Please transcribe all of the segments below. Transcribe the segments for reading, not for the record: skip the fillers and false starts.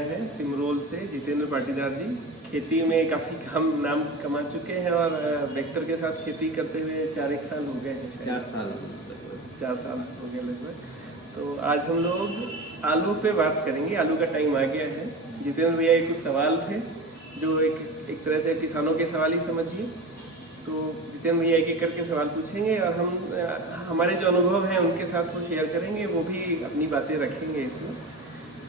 आए हैं सिमरोल से जितेंद्र पाटीदार जी। खेती में काफ़ी कम नाम कमा चुके हैं और वेक्टर के साथ खेती करते हुए 4-1 साल हो गए हैं। 4 साल 4 साल हो गए लगभग। तो आज हम लोग आलू पे बात करेंगे, आलू का टाइम आ गया है। जितेंद्र भैया के कुछ सवाल थे जो एक तरह से किसानों के सवाल ही समझिए। तो जितेंद्र भैया एक करके सवाल पूछेंगे और हम हमारे जो अनुभव हैं उनके साथ वो शेयर करेंगे, वो भी अपनी बातें रखेंगे इसमें,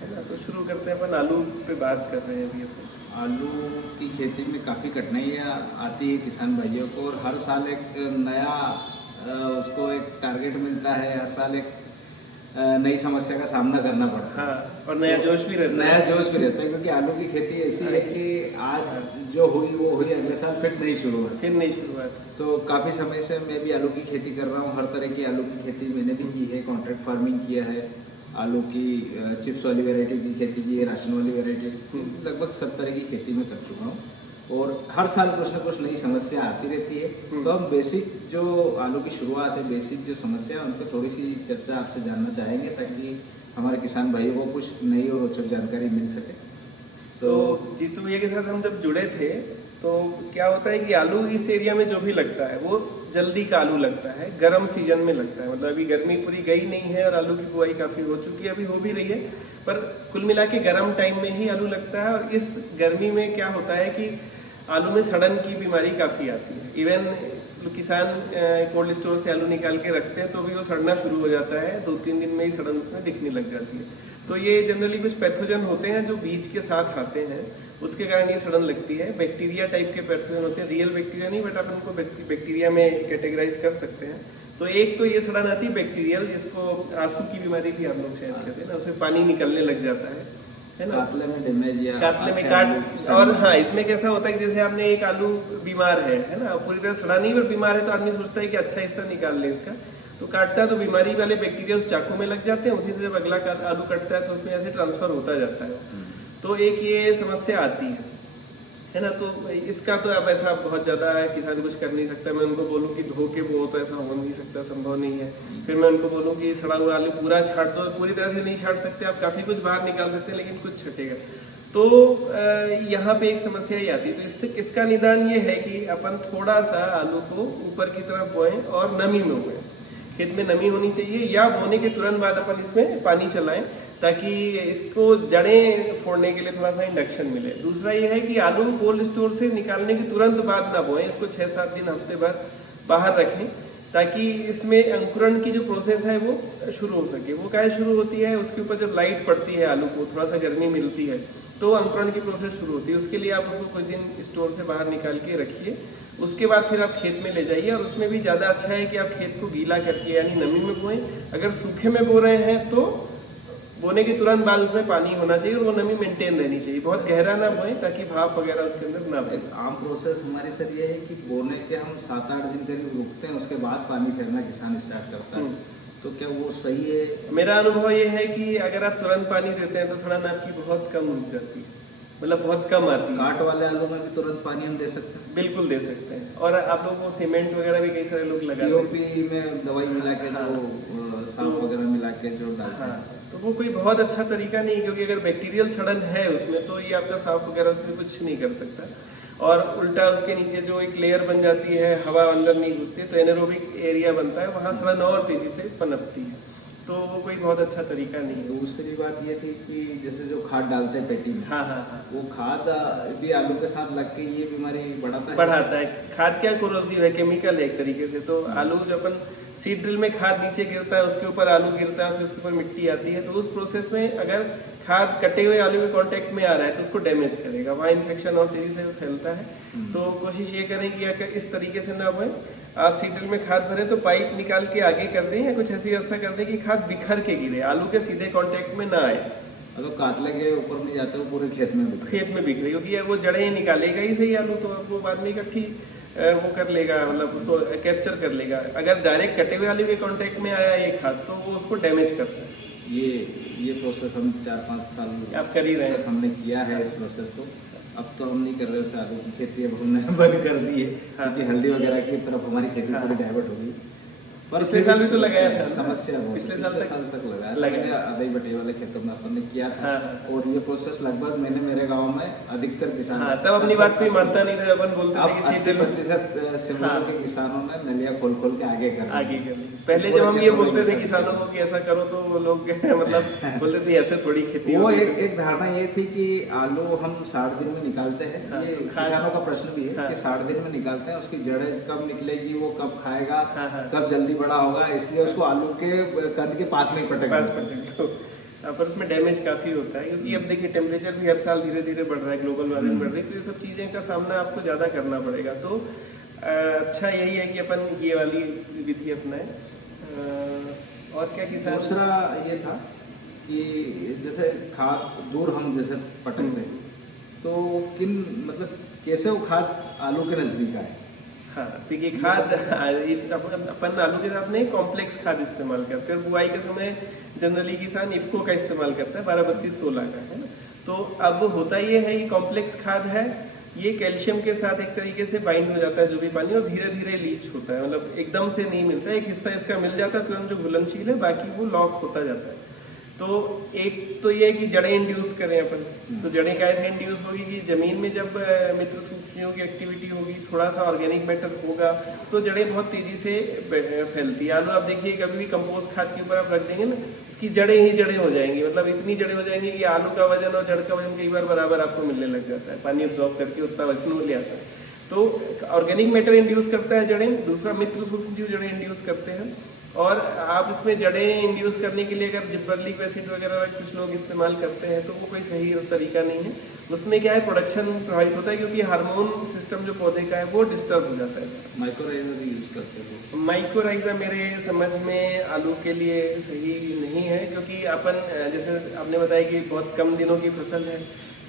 है ना। तो शुरू करते हैं, अपन आलू पे बात कर रहे हैं अभी अपन। आलू की खेती में काफ़ी कठिनाइयाँ आती है किसान भाइयों को, और हर साल एक नया उसको एक टारगेट मिलता है, हर साल एक नई समस्या का सामना करना पड़ता है। हाँ, और नया जोश भी रहता है। नया जोश भी रहता है, क्योंकि आलू की खेती ऐसी है कि आज जो हुई वो हुई, अगले साल फिर नई शुरुआत। तो काफ़ी समय से मैं भी आलू की खेती कर रहा हूँ। हर तरह की आलू की खेती मैंने भी की है, कॉन्ट्रैक्ट फार्मिंग किया है, आलू की चिप्स वाली वैरायटी की खेती की है, राशन वाली वैरायटी, लगभग सब तरह की खेती में कर चुका हूँ। और हर साल कुछ ना कुछ नई समस्या आती रहती है। तो हम बेसिक जो आलू की शुरुआत है, बेसिक जो समस्या है, उन पर थोड़ी सी चर्चा आपसे जानना चाहेंगे, ताकि हमारे किसान भाइयों को कुछ नई और रोचक जानकारी मिल सके। तो जीतू भैया के साथ हम जब जुड़े थे तो क्या होता है कि आलू इस एरिया में जो भी लगता है वो जल्दी का आलू लगता है, गर्म सीजन में लगता है। मतलब अभी गर्मी पूरी गई नहीं है और आलू की बुआई काफ़ी हो चुकी है, अभी हो भी रही है, पर कुल मिला के गर्म टाइम में ही आलू लगता है। और इस गर्मी में क्या होता है कि आलू में सड़न की बीमारी काफ़ी आती है। इवन किसान कोल्ड स्टोर से आलू निकाल के रखते हैं तो भी वो सड़ना शुरू हो जाता है, 2-3 दिन में ही सड़न उसमें दिखने लग जाती है। तो ये जनरली कुछ पैथोजन होते हैं जो बीज के साथ आते हैं, उसके कारण ये सड़न लगती है। बैक्टीरिया टाइप के पैथोजन होते हैं, रियल बैक्टीरिया नहीं, बट आप उनको बैक्टीरिया में कैटेगराइज कर सकते हैं। तो एक तो ये सड़न आती है बैक्टीरियल, जिसको आंसू की बीमारी भी आप लोग शायद कहते हैं ना, उसमें पानी निकलने लग जाता है ना, कातले में डैमेज या कातले में काट। और हाँ, इसमें कैसा होता है कि जैसे आपने एक आलू बीमार है ना, पूरी तरह सड़ा नहीं पर बीमार है, तो आदमी सोचता है कि अच्छा हिस्सा निकाल ले इसका, तो काटता है तो बीमारी वाले बैक्टीरिया उस चाकू में लग जाते हैं, उसी से जब अगला आलू कटता है तो उसमें ऐसे ट्रांसफर होता जाता है। तो एक ये समस्या आती है ना। तो इसका तो अब ऐसा बहुत ज़्यादा है, किसान कुछ कर नहीं सकता। मैं उनको बोलूँ कि धो के वो, तो ऐसा हो नहीं सकता, संभव नहीं है। फिर मैं उनको बोलूँ कि सड़ा हुआ आलू पूरा छाट दो, पूरी तरह से नहीं छाट सकते आप, काफ़ी कुछ बाहर निकाल सकते हैं लेकिन कुछ छटेगा। तो यहाँ पे एक समस्या ही आती है। तो इससे इसका निदान ये है कि अपन थोड़ा सा आलू को ऊपर की तरफ बोएं और नमी में बोएं। खेत में नमी होनी चाहिए, या बोने के तुरंत बाद अपन इसमें पानी चलाएं ताकि इसको जड़ें फोड़ने के लिए थोड़ा सा इंडक्शन मिले। दूसरा ये है कि आलू कोल्ड स्टोर से निकालने के तुरंत बाद ना बोएं, इसको 6-7 दिन हफ्ते भर बाहर रखें, ताकि इसमें अंकुरण की जो प्रोसेस है वो शुरू हो सके। वो क्या शुरू होती है, उसके ऊपर जब लाइट पड़ती है, आलू को थोड़ा सा गर्मी मिलती है तो अंकुरण की प्रोसेस शुरू होती है। उसके लिए आप उसको कुछ दिन स्टोर से बाहर निकाल के रखिए, उसके बाद फिर आप खेत में ले जाइए। और उसमें भी ज़्यादा अच्छा है कि आप खेत को गीला करके यानी नमी में बोएं। अगर सूखे में बो रहे हैं तो बोने के तुरंत बाद उसमें पानी होना चाहिए और वो नमी मेंटेन रहनी चाहिए, बहुत गहरा ना बोएं ताकि भाप वगैरह उसके अंदर ना बहे। आम प्रोसेस हमारी सर ये है कि बोने के हम 7-8 दिन करीब रुकते हैं, उसके बाद पानी फेरना किसान स्टार्ट करता है। तो क्या वो सही है? मेरा अनुभव ये है कि अगर आप तुरंत पानी देते हैं तो सड़न आपकी बहुत कम रुक जाती है, मतलब बहुत कम आती है। काट वाले आलू में भी तुरंत पानी हम दे सकते हैं? बिल्कुल दे सकते हैं। और आप लोग वो सीमेंट वगैरह भी कई सारे लोग लगाते हैं, पीओपी में दवाई मिला के, जो सांप वगैरह मिला के जो डालते हैं, तो वो कोई बहुत अच्छा तरीका नहीं है, क्योंकि अगर बैक्टीरियल सड़न है उसमें तो ये आपका सांप वगैरह उसमें कुछ नहीं कर सकता। और उल्टा उसके नीचे जो एक लेयर बन जाती है, हवा अंदर नहीं घुसती, तो एनारोबिक एरिया बनता है, वहाँ सड़न और तेजी से पनपती है। तो वो कोई बहुत अच्छा तरीका नहीं है। दूसरी बात ये थी कि जैसे जो खाद डालते हैं पेटी में, हाँ, वो खाद भी आलू के साथ लग के ये बीमारी बढ़ाता है। खाद क्या कोरोसिव है, केमिकल है एक तरीके से। तो आलू जब अपन सीड ड्रिल में खाद नीचे गिरता है, उसके ऊपर आलू गिरता है, फिर उसके ऊपर मिट्टी आती है, तो उस प्रोसेस में अगर खाद कटे हुए आलू के कांटेक्ट में आ रहा है तो उसको डैमेज करेगा, वहाँ इन्फेक्शन और तेजी से फैलता है। तो कोशिश ये करें कि अगर इस तरीके से ना बोएं, आप सीड ड्रिल में खाद भरें तो पाइप निकाल के आगे कर दें, या कुछ ऐसी व्यवस्था कर दें कि खाद बिखर के गिरे, आलू के सीधे कांटेक्ट में ना आए। अगर कातले के ऊपर नहीं जाते, वो पूरे खेत में बिखरे, क्योंकि वो जड़ें निकालेगा ही सही आलू, तो वो बाद में इकट्ठी वो कर लेगा, मतलब उसको कैप्चर कर लेगा। अगर डायरेक्ट कटे हुए आलू के कांटेक्ट में आया ये खाद तो वो उसको डैमेज करता है। ये प्रोसेस हम 4-5 साल आप कर ही रहे हैं। हमने किया है इस प्रोसेस को। अब तो हम नहीं कर रहे, आलू की खेती अब हमने बंद कर दी है, क्योंकि हल्दी वगैरह की तरफ हमारी खेती पूरी डाइवर्ट हो गई। पर पिछले साल भी तो लगाया था, समस्या पिछले साल तक लगाया अदई बटी वाले खेतों में अपन ने किया था। और ये प्रोसेस लगभग मैंने मेरे गांव में अधिकतर किसान तब अपनी बात कोई मानता नहीं था, अपन बोलते थे कि 80% सिमरों के किसानों ने नलिया खोल के आगे कर पहले जब हम ये बोलते थे किसानों को कि ऐसा करो तो वो लोग मतलब बोलते थे ऐसे थोड़ी खेती। वो एक धारणा ये थी कि आलू हम 60 दिन में निकालते हैं, ये किसानों का प्रश्न भी है कि 60 दिन में निकालते हैं, उसकी जड़ें कब निकलेगी, वो कब खाएगा, कब जल्दी बड़ा होगा, इसलिए उसको आलू के कंद के पास में ही पटक तो पर उसमें डैमेज काफ़ी होता है, क्योंकि अब देखिए टेम्परेचर भी हर साल धीरे धीरे बढ़ रहा है, ग्लोबल वार्मिंग बढ़ रही है, तो ये सब चीज़ें का सामना आपको ज़्यादा करना पड़ेगा। तो अच्छा यही है कि अपन ये वाली विधि अपनाएं। और क्या किसान दूसरा ये था कि जैसे खाद दूर हम जैसे पटकते हैं तो किन मतलब कैसे वो खाद आलू के नज़दीक आए। हाँ देखिए, खाद अपन आलू के साथ में कॉम्प्लेक्स खाद इस्तेमाल करते हैं, और बुआई के समय जनरली किसान इफ्को का इस्तेमाल करता है 12-32-16 का, है ना। तो अब होता ये है, ये कॉम्प्लेक्स खाद है, ये कैल्शियम के साथ एक तरीके से बाइंड हो जाता है जो भी पानी, और धीरे धीरे लीच होता है, मतलब एकदम से नहीं मिलता है, एक हिस्सा इसका मिल जाता है तुरंत जो घुलनशील है, बाकी वो लॉक होता जाता है। तो एक तो ये है कि जड़ें इंड्यूस करें अपन, तो जड़ें कैसे इंड्यूस होगी कि जमीन में जब मित्र सूक्ष्मजीवों की एक्टिविटी होगी, थोड़ा सा ऑर्गेनिक मैटर होगा, तो जड़ें बहुत तेजी से फैलती है। आलू आप देखिए कभी भी कंपोस्ट खाद के ऊपर आप रख देंगे ना, उसकी जड़ें ही जड़ें हो जाएंगी, मतलब इतनी जड़ें हो जाएंगी कि आलू का वजन और जड़ का वजन कई बार बराबर आपको मिलने लग जाता है, पानी एब्जॉर्ब करके उतना वजन वो ले आता है। तो ऑर्गेनिक मैटर इंड्यूस करता है जड़ें, दूसरा मित्र सूक्ष्मजीव जड़ें इंड्यूस करते हैं, और आप इसमें जड़ें इंड्यूस करने के लिए अगर जिब्बरलिक एसिड वगैरह कुछ लोग इस्तेमाल करते हैं तो वो कोई सही तरीका नहीं है। उसमें क्या है, प्रोडक्शन प्रभावित होता है, क्योंकि हार्मोन सिस्टम जो पौधे का है वो डिस्टर्ब हो जाता है। माइक्रोराइजा भी यूज करते हैं। माइक्रोराइजा मेरे समझ में आलू के लिए सही नहीं है, क्योंकि अपन जैसे आपने बताया कि बहुत कम दिनों की फसल है,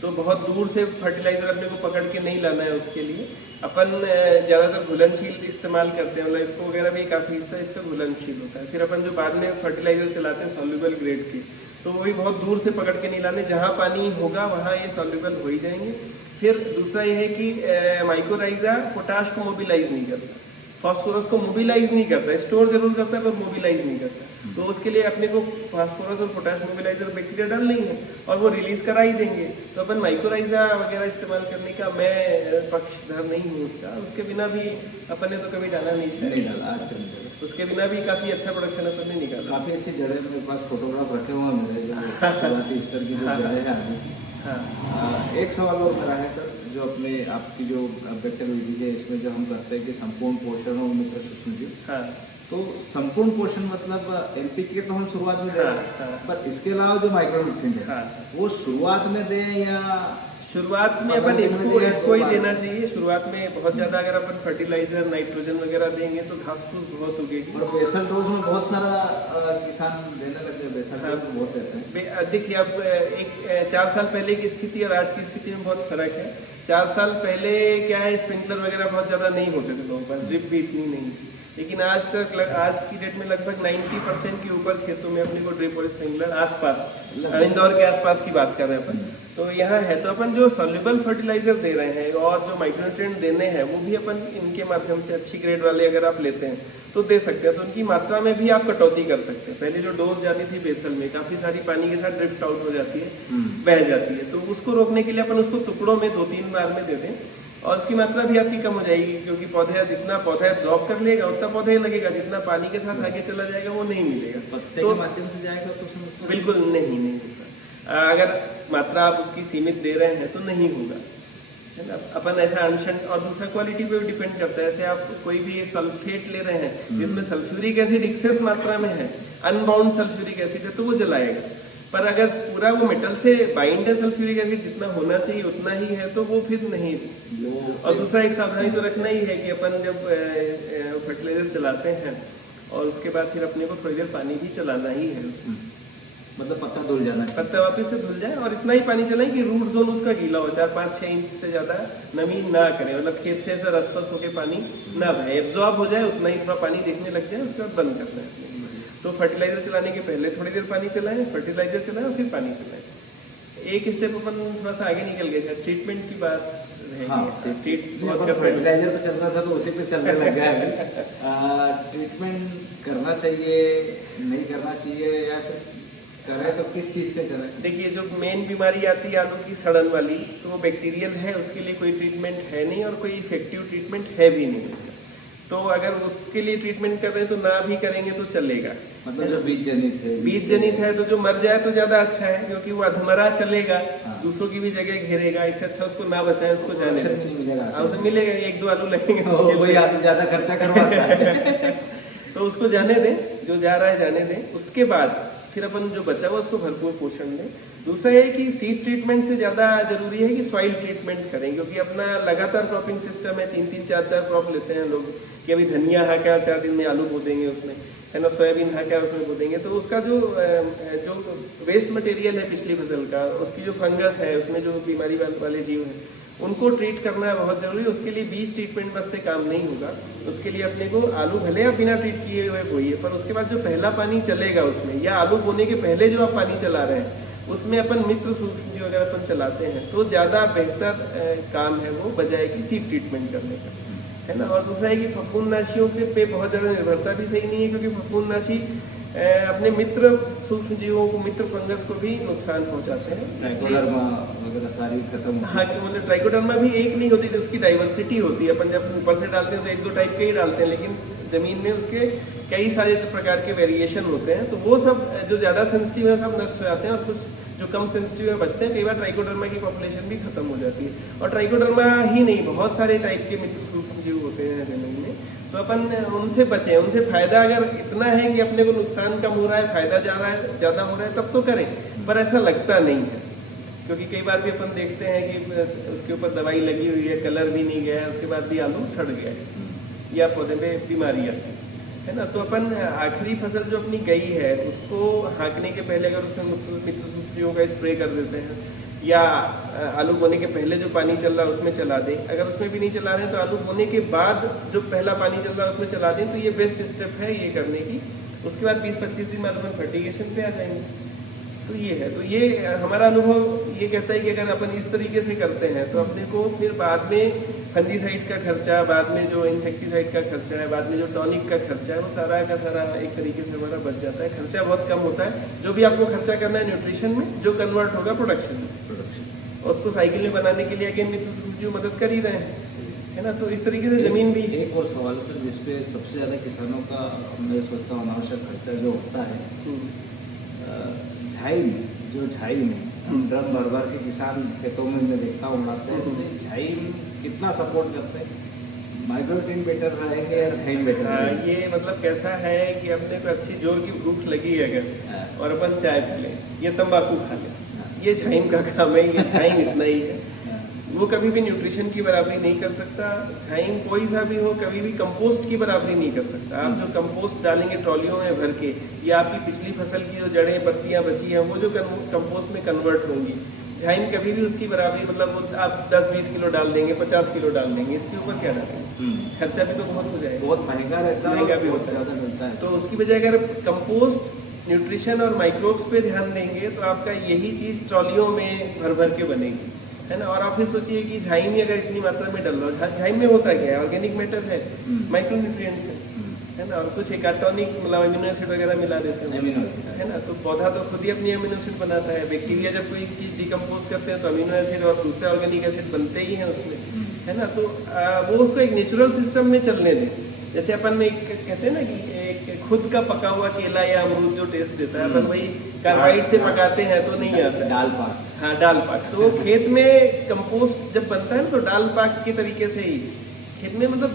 तो बहुत दूर से फर्टिलाइजर अपने को पकड़ के नहीं लाना है। उसके लिए अपन ज़्यादातर घुलनशील इस्तेमाल करते हैं, मतलब इसको वगैरह भी काफ़ी हिस्सा इसका घुलनशील होता है। फिर अपन जो बाद में फर्टिलाइजर चलाते हैं सॉल्युबल ग्रेड के, तो वो भी बहुत दूर से पकड़ के नहीं लाने, जहाँ पानी होगा वहाँ ये सॉल्युबल हो ही जाएंगे। फिर दूसरा ये है कि माइक्रोराइजा पोटाश को मोबिलाइज नहीं करता, फास्फोरस को मोबिलाइज नहीं करता, स्टोर जरूर करता है पर मोबिलाइज नहीं करता। तो उसके लिए अपने को फास्फोरस और पोटाश मोबिलाइजर बैक्टीरिया डालनी है और वो रिलीज करा ही देंगे। तो अपन माइक्रोराइजा वगैरह इस्तेमाल करने का मैं पक्षधर नहीं हूँ उसका, उसके बिना भी अपन ने तो कभी डाला नहीं डाला आज तक नहीं डाला। उसके बिना भी काफ़ी अच्छा प्रोडक्शन अपन ने निकाला। काफ़ी अच्छी जड़ें मेरे पास फोटोग्राफ रखे हुए हैं मेरे, जो शुरुआती स्तर की जो जड़ें हैं आलू की। हाँ, एक सवाल और मेरा है सर, जो अपने आपकी जो वेक्टर विधि है इसमें जो हम करते हैं कि संपूर्ण पोषण और मित्र सूक्ष्मजीव, तो संपूर्ण पोषण मतलब एनपीके तो हम शुरुआत में दे रहे हैं, पर इसके अलावा जो माइक्रोन्यूट्रिएंट है वो शुरुआत में दें या शुरुआत में अपन इसको ही देना चाहिए। शुरुआत में बहुत ज़्यादा अगर अपन फर्टिलाइजर नाइट्रोजन वगैरह देंगे तो घास फूस बहुत उगेगी। और बेसल डोज में बहुत सारा किसान देने लगे, बेसल डोज में बहुत देते हैं। देखिए अब एक 4 साल पहले की स्थिति और आज की स्थिति में बहुत फर्क है। 4 साल पहले क्या है, स्प्रिंकलर वगैरह बहुत ज़्यादा नहीं होते थे लोगों पास, ड्रिप भी इतनी नहीं थी, लेकिन आज की डेट में लगभग 90% के ऊपर खेतों में अपने को ड्रिप और स्प्रिंकलर आसपास, इंदौर के आसपास की बात कर रहे हैं अपन, तो यहाँ है। तो अपन जो सॉल्युबल फर्टिलाइजर दे रहे हैं और जो माइक्रोन्यूट्रिएंट देने हैं वो भी अपन इनके माध्यम से अच्छी ग्रेड वाले अगर आप लेते हैं तो दे सकते हैं। तो उनकी मात्रा में भी आप कटौती कर सकते हैं। पहले जो डोज जाती थी बेसल में, काफ़ी सारी पानी के साथ ड्रिफ्ट आउट हो जाती है, बह जाती है, तो उसको रोकने के लिए अपन उसको टुकड़ों में 2-3 बार में दे दें और उसकी मात्रा भी आपकी कम हो जाएगी, क्योंकि पौधे जितना पौधा एब्जॉर्ब कर लेगा उतना पौधे लगेगा, जितना पानी के साथ आगे चला जाएगा वो नहीं मिलेगा। पत्ते के माध्यम से जाएगा तो बिल्कुल नहीं होता। अगर मात्रा आप उसकी सीमित दे रहे हैं तो नहीं होगा, है ना। अपन ऐसा अनशन, और दूसरा क्वालिटी पे भी डिपेंड करता है। ऐसे आप कोई भी सल्फेट ले रहे हैं जिसमें सल्फ्यूरिक एसिड एक्सेस मात्रा में है, अनबाउंड सल्फ्यूरिक एसिड है, तो वो जलाएगा। पर अगर पूरा वो मेटल से बाइंड है, सल्फ्यूरिक एसिड जितना होना चाहिए उतना ही है, तो वो फिर नहीं। और दूसरा एक सावधानी तो रखना ही है कि अपन जब फर्टिलाइजर चलाते हैं और उसके बाद फिर अपने को थोड़ी देर पानी भी चलाना ही है उसमें, मतलब पत्ता धुल जाना, पत्ता वापस से धुल जाए, और इतना ही पानी चलाएं कि रूट जोन उसका गीला हो, 4-5-6 इंच से ज़्यादा नमी ना करे, मतलब खेत से ऐसा रसपस होकर पानी ना बहे, एब्जॉर्ब हो जाए, उतना ही थोड़ा पानी देखने लग जाए, उसके बाद बंद करना है। तो फर्टिलाइजर चलाने के पहले थोड़ी देर पानी चलाएं, फर्टिलाइजर चलाएं और फिर पानी चलाएं। एक स्टेप अपन थोड़ा सा आगे निकल गए, ट्रीटमेंट की बात फर्टिलाइजर पे चल रहा था तो उसी पे चलने लग गया है। ट्रीटमेंट करना चाहिए, नहीं करना चाहिए, या फिर करें तो किस चीज़ से करें? देखिए, जो मेन बीमारी आती है आलू की सड़न वाली, तो वो बैक्टीरियल है, उसके लिए कोई ट्रीटमेंट है नहीं और कोई इफेक्टिव ट्रीटमेंट है भी नहीं उसका। तो अगर उसके लिए ट्रीटमेंट कर रहे हैं तो ना भी करेंगे तो चलेगा। मतलब जो बीज जनित है तो जो मर जाए तो ज्यादा अच्छा है, क्योंकि वो अधमरा चलेगा, दूसरों की भी जगह घेरेगा। इससे अच्छा उसको ना बचाए, उसको जाने नहीं मिलेगा। उसे मिलेगा, 1-2 आलू लगेंगे, वही आलू ज्यादा खर्चा करवाता है। तो उसको जाने दें, जो जा रहा है जाने दें। उसके बाद फिर अपन जो बचा हुआ उसको भरपूर पोषण दें। दूसरा ये कि सीड ट्रीटमेंट से ज़्यादा जरूरी है कि सॉइल ट्रीटमेंट करें, क्योंकि अपना लगातार क्रॉपिंग सिस्टम है, 3-3, 4-4 क्रॉप लेते हैं लोग, कि अभी धनिया हाका 4 दिन में आलू बो देंगे उसमें, है ना, सोयाबीन हाका उसमें बो देंगे। तो उसका जो वेस्ट मटेरियल है पिछली फसल का, उसकी जो फंगस है, उसमें जो बीमारी वाले जीव हैं, उनको ट्रीट करना बहुत जरूरी है। उसके लिए बीज ट्रीटमेंट बस से काम नहीं होगा। उसके लिए अपने को आलू भले आप बिना ट्रीट किए हुए बोइए, पर उसके बाद जो पहला पानी चलेगा उसमें, या आलू बोने के पहले जो आप पानी चला रहे हैं उसमें अपन मित्र सूक्ष्म जीव अगर अपन चलाते हैं तो ज़्यादा बेहतर काम है वो, बजाय कि सीड ट्रीटमेंट करने का, है ना। और दूसरा है कि फफूंदनाशियों पे बहुत ज़्यादा निर्भरता भी सही नहीं है, क्योंकि फफूंदनाशी अपने मित्र सूक्ष्म जीवों को, मित्र फंगस को भी नुकसान पहुंचाते हैं। ट्राइकोडर्मा वगैरह सारी खत्म। हाँ, मतलब ट्राइकोडर्मा भी एक नहीं होती, उसकी डाइवर्सिटी होती है। अपन जब ऊपर से डालते हैं तो 1-2 टाइप के ही डालते हैं, लेकिन जमीन में उसके कई सारे प्रकार के वेरिएशन होते हैं। तो वो सब जो ज़्यादा सेंसिटिव है सब नष्ट हो जाते हैं, और कुछ जो कम सेंसिटिव है बचते हैं। कई बार ट्राइकोडर्मा की पॉपुलेशन भी खत्म हो जाती है। और ट्राइकोडर्मा ही नहीं, बहुत सारे टाइप के मित्र सूक्ष्म जीव होते हैं जमीन में, तो अपन उनसे बचें। उनसे फ़ायदा अगर इतना है कि अपने को नुकसान कम हो रहा है, फ़ायदा ज़्यादा हो रहा है, तब तो करें, पर ऐसा लगता नहीं है। क्योंकि कई बार भी अपन देखते हैं कि उसके ऊपर दवाई लगी हुई है, कलर भी नहीं गया है, उसके बाद भी आलू सड़ गया है या पौधे में बीमारी आती है ना। तो अपन आखिरी फसल जो अपनी गई है उसको हाँकने के पहले अगर उसमें मित्र सूक्ष्मजीवों का स्प्रे कर देते हैं, या आलू बोने के पहले जो पानी चल रहा है उसमें चला दें। अगर उसमें भी नहीं चला रहे हैं तो आलू बोने के बाद जो पहला पानी चल रहा है उसमें चला दें, तो ये बेस्ट स्टेप है ये करने की। उसके बाद 20-25 दिन बाद अपन फर्टिगेशन पे आ जाएंगे। तो ये है, तो ये हमारा अनुभव ये कहता है कि अगर अपन इस तरीके से करते हैं तो अपने को फिर बाद में फंजीसाइड का खर्चा, बाद में जो इंसेक्टिसाइड का खर्चा है, बाद में जो टॉनिक का खर्चा है, वो सारा का सारा एक तरीके से हमारा बच जाता है। खर्चा बहुत कम होता है। जो भी आपको खर्चा करना है न्यूट्रिशन में, जो कन्वर्ट होगा प्रोडक्शन में, और उसको साइकिल में बनाने के लिए अगेन मित्र जो मदद कर ही रहे हैं, है ना। तो इस तरीके से जमीन भी। एक और सवाल सर, जिसपे सबसे ज़्यादा किसानों का मैं सोचता हूँ अनावश्यक खर्चा जो होता है, झाई में ड्रम भर भर के किसान खेतों में मैं देखता हूँ उड़ाते हैं, तो झाई में कितना सपोर्ट करते हैं? माइक्रोट्रीन बेटर रहेंगे या झाई बेटर? ये मतलब कैसा है कि अपने को अच्छी जोर की भूख लगी है अगर, और अपन चाय पी लें, ये तंबाकू खा लें, ये झाइम का काम है। ये झाइम इतना ही है, वो कभी भी न्यूट्रिशन की बराबरी नहीं कर सकता। झाइम कोई सा भी हो, कभी भी कंपोस्ट की बराबरी नहीं कर सकता। आप जो कंपोस्ट डालेंगे ट्रॉलियों में भर के, या आपकी पिछली फसल की जो जड़ें पत्तियां बची हैं वो जो कंपोस्ट में कन्वर्ट होंगी, झाइम कभी भी उसकी बराबरी, मतलब वो आप 10-20 किलो डाल देंगे, 50 किलो डाल देंगे, इसके ऊपर क्या डालेंगे? खर्चा भी तो बहुत हो जाएगा, बहुत महंगा रहता है, महंगा भी बहुत होता ज़्यादा मिलता है। तो उसकी बजाय अगर कंपोस्ट, न्यूट्रिशन और माइक्रोब्स पे ध्यान देंगे तो आपका यही चीज़ ट्रॉलियों में भर भर के बनेगी, है ना। और आप फिर सोचिए कि झाइम अगर इतनी मात्रा में डल रहा है, झाइम में होता क्या है? ऑर्गेनिक मैटर है, माइक्रो न्यूट्रिएंट्स है ना, और कुछ एक टॉनिक मतलब अमीनो एसिड वगैरह मिला देते हैं, है ना। तो पौधा तो खुद ही अपनी अमीनो एसिड बनाता है। बैक्टीरिया जब कोई चीज़ डिकम्पोज करते हैं तो अमीनो एसिड और दूसरे ऑर्गेनिक एसिड बनते ही हैं उसमें, है ना। तो वो उसको एक नेचुरल सिस्टम में चलने दें। जैसे अपन में एक कहते हैं ना कि एक खुद का पका हुआ केला या अमरूद जो टेस्ट देता है, अपन वही कार्बाइड से पकाते हैं तो नहीं आता। डाल पाक, हाँ, डाल पाक। तो खेत में कंपोस्ट जब बनता है ना, तो डाल पाक के तरीके से ही खेत में, मतलब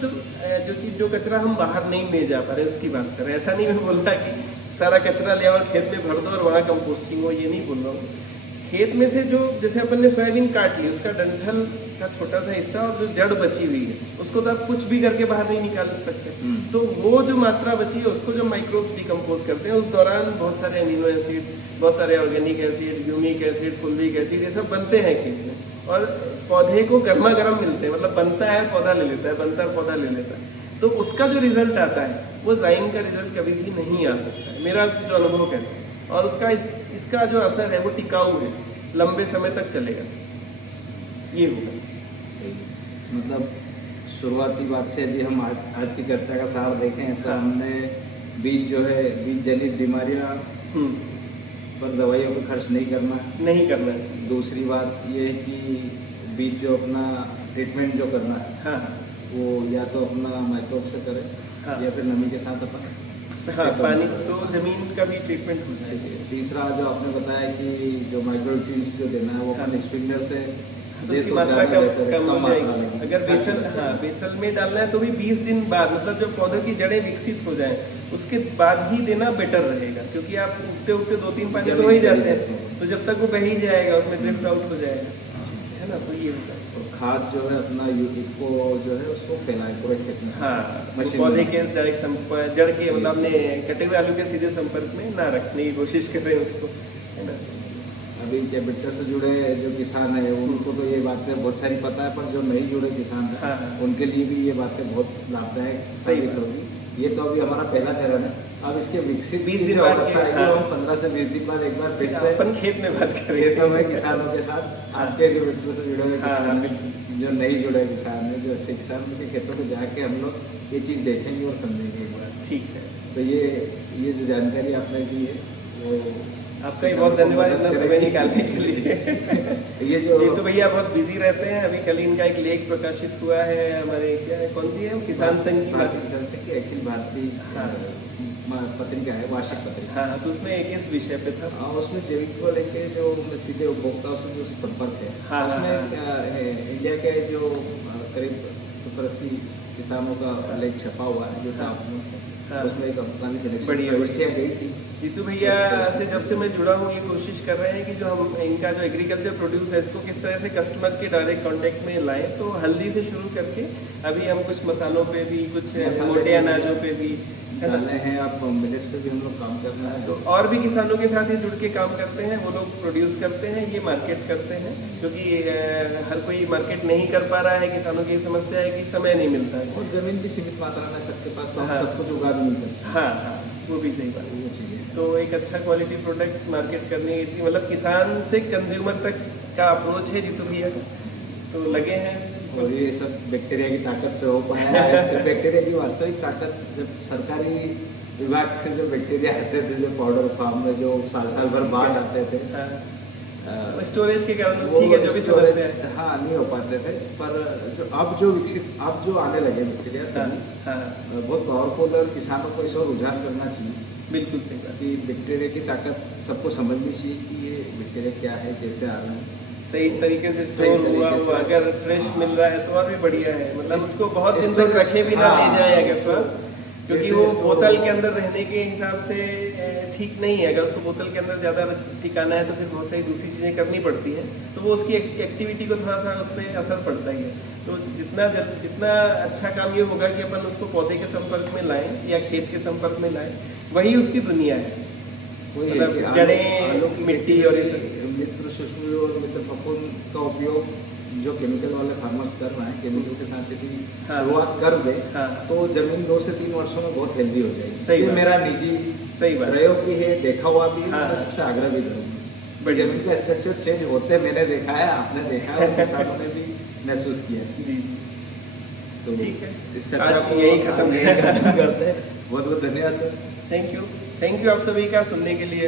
जो चीज़, जो कचरा हम बाहर नहीं ले जा पा रहे उसकी बात कर रहे हैं। ऐसा नहीं मैं बोल रहा कि सारा कचरा ले और खेत में भर दो और वहाँ कंपोस्टिंग हो, ये नहीं बोल रहा हूँ। खेत में से जो, जैसे अपन ने सोयाबीन काट ली, उसका डंठल का छोटा सा हिस्सा और जो जड़ बची हुई है, उसको तो आप कुछ भी करके बाहर नहीं निकाल सकते। तो वो जो मात्रा बची है उसको जो माइक्रोब्स डिकम्पोज करते हैं, उस दौरान बहुत सारे अमीनो एसिड, बहुत सारे organic acid, humic acid, fulvic acid, ये सब बनते हैं खेत में, और पौधे को गर्मा गर्म मिलते हैं। मतलब बनता है पौधा ले लेता है, बनता है पौधा ले लेता है। तो उसका जो रिजल्ट आता है वो झाइम का रिजल्ट कभी भी नहीं आ सकता है, मेरा जो अनुभव कहता है। और उसका इसका जो असर है वो टिकाऊ है। लंबे समय तक चलेगा, ये होगा। मतलब शुरुआती बात से यदि हम आज की चर्चा का सार देखें तो हाँ। हमने बीज जो है बीज जनित बीमारियां पर दवाइयों पर खर्च नहीं करना चाहिए। दूसरी बात ये है कि बीज जो अपना ट्रीटमेंट जो करना है हाँ वो या तो अपना माइक्रोब से करें हाँ। या फिर नमी के साथ अपन पानी तो जमीन का भी ट्रीटमेंट हो जाएगा। तीसरा जो आपने बताया कि जो माइक्रोन्यूट्रिएंट्स जो देना है वो अपन स्प्रिंकलर से तो उसकी मात्रा कम हो जाएगी। अगर बेसल में डालना है तो भी 20 दिन बाद, मतलब जब पौधे की जड़ें विकसित हो जाएं उसके बाद ही देना बेटर रहेगा, क्योंकि आप उगते 2-3 पानी तो हो ही जाते हैं, तो जब तक वो बह ही जाएगा उसमें ड्रिफ्ट आउट हो जाएगा, है ना। तो ये होगा। और खाद जो है अपना इसको जो है उसको फैलाए पूरे खेत में। हाँ, पौधे के डायरेक्ट जड़ के मतलब अपने कटे हुए आलू के सीधे संपर्क में ना रखने की कोशिश कर रहे हैं उसको, है ना। अभी कैपिटल से जुड़े जो किसान है उनको तो ये बातें बहुत सारी पता है, पर जो नहीं जुड़े किसान है हाँ। उनके लिए भी ये बातें बहुत लाभदायक साबित होगी। ये तो अभी हमारा पहला चरण है। अब इसके विकसित 20 दिन बाद हम 15 से 20 दिन बाद एक बार फिर से अपन खेत में बात करें खेतों में किसानों के साथ आपके जो मित्रों से जुड़े हुए किसान जो नहीं जुड़े किसान है, जो अच्छे किसान उनके खेतों में जाके हम लोग ये चीज़ देखेंगे और समझेंगे एक बार। ठीक है। तो ये जो जानकारी आपने दी है वो आपका ही बहुत धन्यवाद इतना समय निकालने के लिए। ये जो जी तो भैया बहुत बिजी रहते हैं। अभी कल इनका एक लेख प्रकाशित हुआ है हमारे क्या है, कौन सी है, किसान संघ की अखिल भारतीय पत्रिका है, वार्षिक पत्रिका। हाँ, तो उसमें एक इस विषय पे था। उसमें जैविक को लेके जो सीधे उपभोक्ताओं से जो संपर्क है, हाँ, उसमें इंडिया के जो करीब 70-80 किसानों का लेख छपा हुआ है जो हाँ। उसमें एक अफगानी सिलेक्शन बढ़िया प्रविष्टियाँ गई थी। जीतू भैया से जब से मैं जुड़ा हूँ ये कोशिश कर रहे हैं कि जो हम इनका जो एग्रीकल्चर प्रोड्यूस है इसको किस तरह से कस्टमर के डायरेक्ट कांटेक्ट में लाएं। तो हल्दी से शुरू करके अभी हम कुछ मसालों पे भी, कुछ मोटे अनाजों पे भी डाले हैं, आप मिलेट्स पे भी हम लोग काम कर रहे हैं। तो और भी किसानों के साथ ही जुड़ के काम करते हैं, वो लोग प्रोड्यूस करते हैं, ये मार्केट करते हैं, क्योंकि हर कोई मार्केट नहीं कर पा रहा है। किसानों की समस्या है कि समय नहीं मिलता है और जमीन भी सीमित मात्रा में सबके पास, तो हम सब कुछ उगा भी नहीं सकते। हाँ, वो भी सही बात वो चाहिए। तो एक अच्छा क्वालिटी प्रोडक्ट मार्केट करने की, मतलब किसान से कंज्यूमर तक का अप्रोच है जीतू भैया का, तो लगे हैं। और ये सब बैक्टीरिया की ताकत से हो पाया है। तो बैक्टीरिया की वास्तविक ताकत जब सरकारी विभाग से जो बैक्टीरिया आते थे जो पाउडर फार्म में जो साल भर बाद आते थे, स्टोरेज के कारण ठीक है, जो भी समस्या है हाँ नहीं हो पाते थे, पर जो विकसित अब जो आने लगे बैक्टीरिया बहुत पावरफुल है और किसानों को इस और रुझान करना चाहिए। बिल्कुल सही बात कि बैक्टीरिया की ताकत सबको समझनी चाहिए कि ये बैक्टीरिया क्या है, कैसे आ रहा है, सही तरीके से स्टोर हुआ अगर फ्रेश मिल रहा है तो और भी बढ़िया है। मतलब उसको बहुत दिन तक रखे भी ना ले जाए अगर तो, क्योंकि वो बोतल के अंदर रहने के हिसाब से ठीक नहीं है। अगर उसको बोतल के अंदर ज़्यादा टिकाना है तो फिर बहुत सारी दूसरी चीज़ें करनी पड़ती हैं, तो वो उसकी एक्टिविटी को थोड़ा सा उस पर असर पड़ता ही है। तो जितना अच्छा काम ये होगा कि अपन उसको पौधे के संपर्क में लाएं या खेत के संपर्क में लाएं, वही उसकी दुनिया है। मतलब जड़ें, मिट्टी और ये सब मित्र सुषमी और मित्र फफूंद का उपयोग जो केमिकल वाले फार्मर्स कर रहे हैं, केमिकल के साथ यदि शुरुआत कर दे तो जमीन 2 से 3 वर्षों में बहुत हेल्दी हो जाएगी। ये मेरा निजी प्रयोग भी है, देखा हुआ भी है, मैं सबसे आग्रह भी करूँगा। जमीन का स्ट्रक्चर चेंज होते मैंने देखा है, आपने देखा है, किसानों ने भी महसूस किया है। जी तो ठीक है, इस चर्चा को यही खत्म करते हैं। बहुत बहुत धन्यवाद सर। थैंक यू आप सभी का सुनने के लिए।